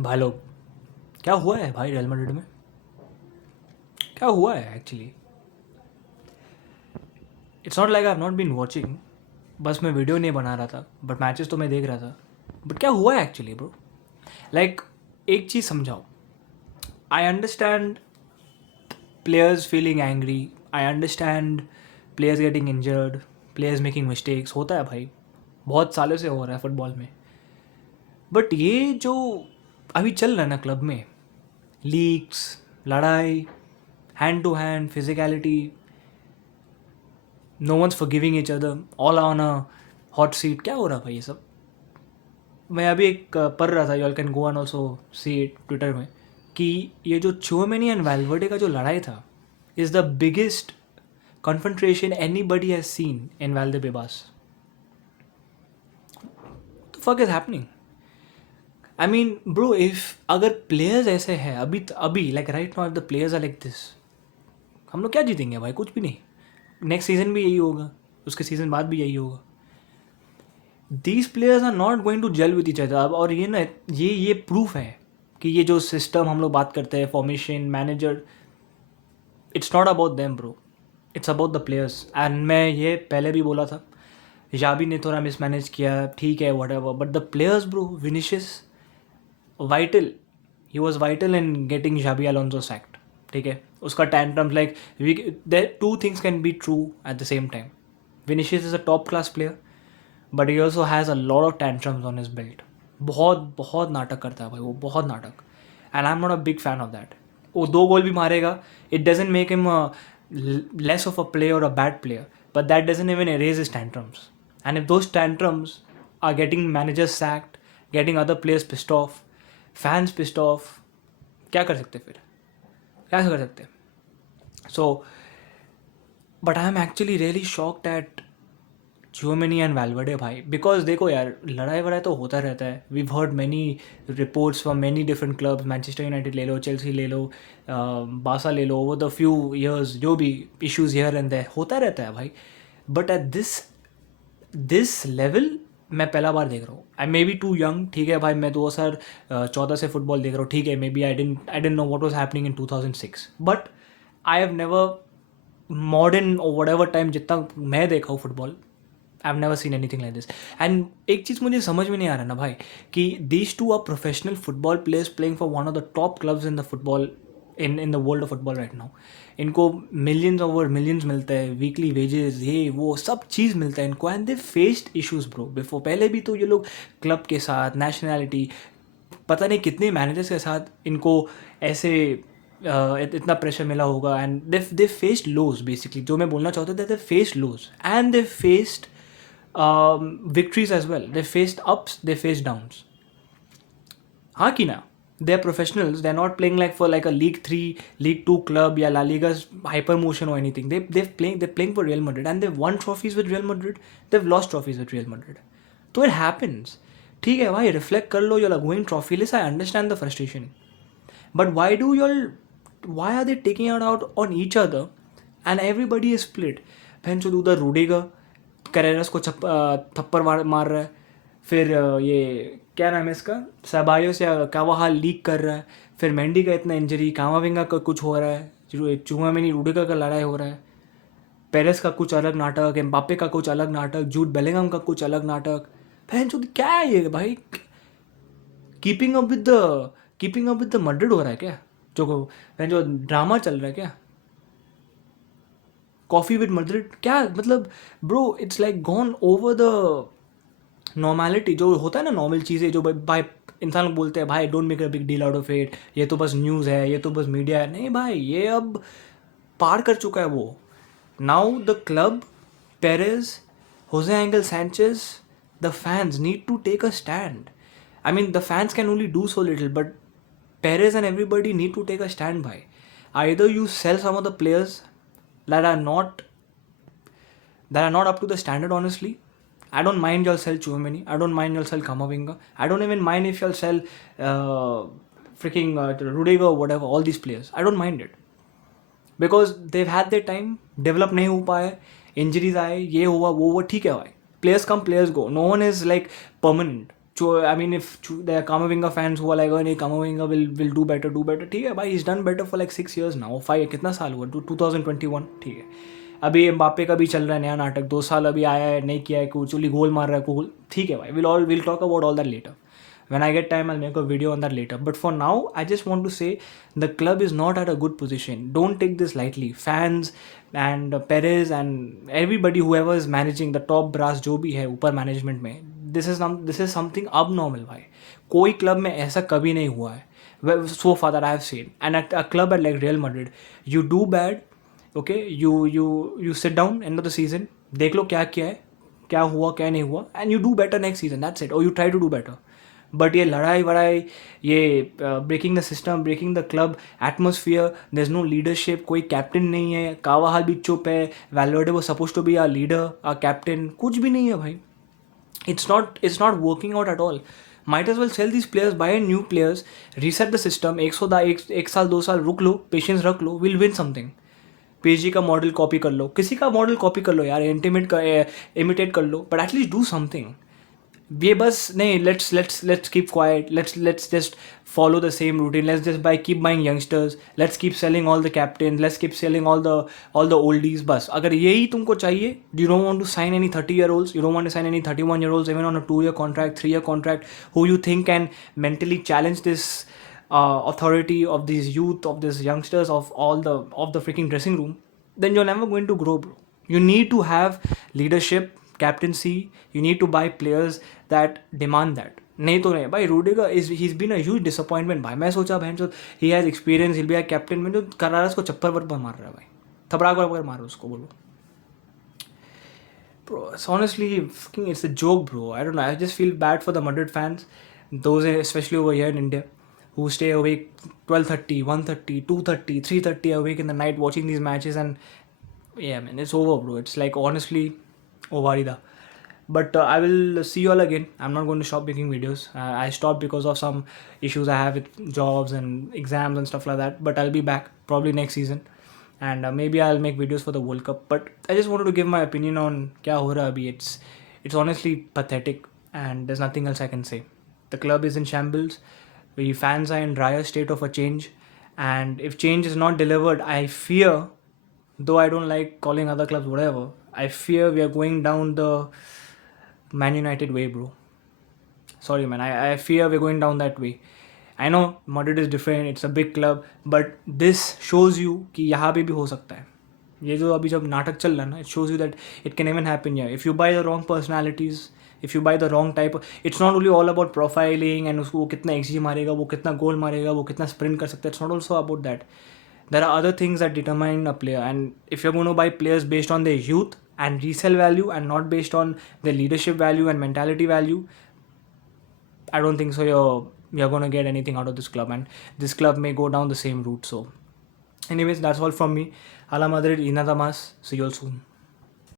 भाई लोग, क्या हुआ है भाई रियल मैड्रिड में? क्या हुआ है actually? It's not like I have not been watching. बस मैं वीडियो नहीं बना रहा था, बट मैचेस तो मैं देख रहा था। बट क्या हुआ है एक्चुअली ब्रो? लाइक, एक चीज़ समझाओ। I understand players feeling angry, I understand players getting injured, players making mistakes. होता है भाई, बहुत सालों से हो रहा है फुटबॉल में। बट ये जो अभी चल रहा है ना क्लब में, लीक्स, लड़ाई, hand to hand physicality, no one's forgiving each other, all on a hot seat. क्या हो रहा भाई ये सब? मैं अभी एक पढ़ रहा था, you can go and also see it Twitter में, कि ये जो चुआमेनी एंड वैल्वर्डे का जो लड़ाई था is the biggest confrontation anybody has seen in Valdebebas. The fuck is happening? I mean bro, if अगर प्लेयर्स ऐसे हैं अभी like right now, the players are like this, हम लोग क्या जीतेंगे भाई? कुछ भी नहीं। नेक्स्ट सीजन भी यही होगा, उसके सीजन बाद भी यही होगा। These players are not going to gel with each other. अब और ये ना, ये प्रूफ है कि ये जो सिस्टम हम लोग बात करते हैं, formation, manager, it's not about them bro, it's about the players. And मैं ये पहले भी बोला था, याबी ने थोड़ा मिसमैनेज किया, ठीक है, whatever, but the players bro, Vinicius vital, he was vital in getting Xabi Alonso sacked. ठीक है, उसका tantrums, like we, there two things can be true at the same time. Vinicius is a top class player, but he also has a lot of tantrums on his belt. बहुत बहुत नाटक करता है भाई वो, बहुत नाटक। And I am not a big fan of that. वो 2 गोल भी मारेगा, it doesn't make him less of a player और a bad player, but that doesn't even erase his tantrums. And if those tantrums are getting managers sacked, getting other players pissed off, fans pissed off, क्या कर सकते फिर? क्या कर सकते? So but I am actually really shocked at Tchouameni and Valverde भाई, because देखो यार, लड़ाई वड़ाई तो होता रहता है। We heard many reports from many different clubs, Manchester United ले लो, चेल्सी ले लो, बासा ले लो, ओवर द फ्यू ईयर्स जो भी इश्यूज हियर एंड देयर होता रहता है भाई। बट एट दिस लेवल मैं पहला बार देख रहा हूँ। आई मे बी टू यंग, ठीक है भाई, मैं 2014 से फुटबॉल देख रहा हूँ, ठीक है, maybe I don't know what was happening in 2006, but I have never modern और वट एवर टाइम जितना मैं देखा हूँ football, I have never seen anything like this. And एक चीज़ मुझे समझ में नहीं आ रहा ना भाई, कि these two are professional football players playing for one of the top clubs in the football, in the world of football right now. इनको मिलियंस ओवर मिलियंस मिलते हैं, वीकली वेजेस, ये वो सब चीज़ मिलता है इनको। And they faced issues bro before. पहले भी तो ये लोग क्लब के साथ, नेशनैलिटी, पता नहीं कितने मैनेजर्स के साथ इनको ऐसे इतना प्रेशर मिला होगा। And they faced loss, basically जो मैं बोलना चाहता था, they faced loss and they faced victories as well. They faced ups, they faced downs. हाँ कि ना? They're professionals. They're not playing like for like a League 3, League 2 club या La Liga's hyper motion or anything. They're playing for Real Madrid and they've won trophies with Real Madrid. They've lost trophies with Real Madrid. So it happens. ठीक है भाई, reflect कर लो, you're going trophyless. I understand the frustration. But why are they taking it out on each other and everybody is split? भैंस चोद, उधर Rudiger कैरेरस को थप्पड़ मार रहा है, फिर ये क्या नाम है इसका, सबायोस या कावाहा लीक कर रहा है, फिर मेंडी का इतना इंजरी, कामाविंगा का कुछ हो रहा है, चुआमेनी रूडिगर का लड़ाई हो रहा है, पेरेस का कुछ अलग नाटक, एम्बापे का कुछ अलग नाटक, जूड बेलिंगम का कुछ अलग नाटक। भैंस चोद, क्या है ये भाई? Keeping up with the Madrid हो रहा है क्या? जो ड्रामा चल रहा है क्या? कॉफ़ी विद मैड्रिड क्या मतलब? Bro, it's like gone over the normality जो होता है ना, नॉर्मल चीज़ें जो भाई इंसान लोग बोलते हैं, भाई don't make a big deal out of it, ये तो बस न्यूज़ है, ये तो बस मीडिया है। नहीं भाई, ये अब पार कर चुका है वो। Now the club, Perez, Jose Angel Sanchez, the fans need to take a stand. I mean, the fans can only do so little, but Perez and everybody need to take a stand by. Either you sell some of the players that are not up to the standard. Honestly, I don't mind y'all sell Chouameni. I don't mind y'all sell Kamavinga. I don't even mind if y'all sell freaking Rudiger or whatever. All these players, I don't mind it because they've had their time. Develop नहीं हो पाए, injuries आए, ये हुआ वो हुआ, ठीक है भाई. Players come, players go. No one is like permanent. I mean, if there are Kamavinga fans who are like, oh, Kamavinga will do better. ठीक है भाई, he's done better for like 6 years now. 5 कितना साल हुआ? 2021. ठीक है. अभी Mbappe का भी चल रहा है नया नाटक. 2 साल अभी आया है, नहीं किया है कुछ, ओनली गोल मार रहा है गोल. ठीक है भाई. We'll talk about all that later. When I get time, I'll make a video on that later. But for now, I just want to say the club is not at a good position. Don't take this lightly. Fans and Perez and everybody, whoever is managing the top brass जो भी है ऊपर management में, this is something abnormal भाई. कोई club में ऐसा कभी नहीं हुआ है. So far that I have seen. And at a club at like Real Madrid, you do bad, okay? You sit down end of the season, देख लो क्या किया है, क्या हुआ क्या नहीं हुआ, and you do better next season. That's it. Or you try to do better. But ये लड़ाई वड़ाई, ये breaking the system, breaking the club atmosphere, there is no leadership, कोई कैप्टन नहीं है, कावाहाल भी चुप है, वैल्वर्डे वो suppose to be a leader a captain, कुछ भी नहीं है भाई. It's not working out at all. Might as well sell these players, buy new players, reset the system. एक साल 2 साल रुक लो, पेशेंस रख लो, विल विन समथिंग. PSG का मॉडल कॉपी कर लो, किसी का मॉडल कॉपी कर लो यार, इमिटेट कर लो, बट एटलीस्ट डू समथिंग. ये बस नहीं, let's keep quiet, let's just follow the same routine, let's just keep buying youngsters, let's keep selling all the captains, let's keep selling all the oldies. बस अगर यही तुमको चाहिए, you don't want to sign any 30-year-olds, you don't want to sign any 31-year-olds even on a 2-year contract, 3-year contract, who you think can mentally challenge this authority of these youth, of these youngsters, of the freaking dressing room, then you're never going to grow, bro. You need to have leadership, captaincy. You need to buy players that demand that. नहीं तो नहीं भाई. Rudiger he's been a huge disappointment भाई. मैं सोचा बहन चो he has experience, he'll be a captain. में जो करारस को चप्पर पर मार रहा है भाई, थपड़ा कर मारो उसको, बोलो. Bro, it's honestly fucking, it's a joke, bro. I don't know. I just feel bad for the Madrid fans, those especially over here in India, who stay awake 12:30, 1:30, 2:30, 3:30 awake in the night watching these matches. And yeah, man, it's over, bro. It's like honestly Ovarida. But I will see you all again. I'm not going to stop making videos. I stopped because of some issues I have with jobs and exams and stuff like that. But I'll be back probably next season. And maybe I'll make videos for the World Cup. But I just wanted to give my opinion on kya ho raha abhi. It's honestly pathetic. And there's nothing else I can say. The club is in shambles. The fans are in dire state of a change. And if change is not delivered, I fear, though I don't like calling other clubs whatever, I fear we are going down the Man United way, bro. Sorry, man. I fear we're going down that way. I know Madrid is different, it's a big club, but this shows you कि यहाँ पे भी हो सकता है. ये जो अभी जब नाटक चल रहा है ना, it shows you that it can even happen here. If you buy the wrong personalities, if you buy the wrong type, it's not only all about profiling and उसको वो कितना XG मारेगा, वो कितना गोल मारेगा, वो कितना sprint कर सकता है. It's not also about that. There are other things that determine a player, and if you're going to buy players based on their youth and resale value and not based on their leadership value and mentality value, I don't think so you're going to get anything out of this club, and this club may go down the same route. So anyways, that's all from me. Hala Madrid, Ina Damas. See you all soon.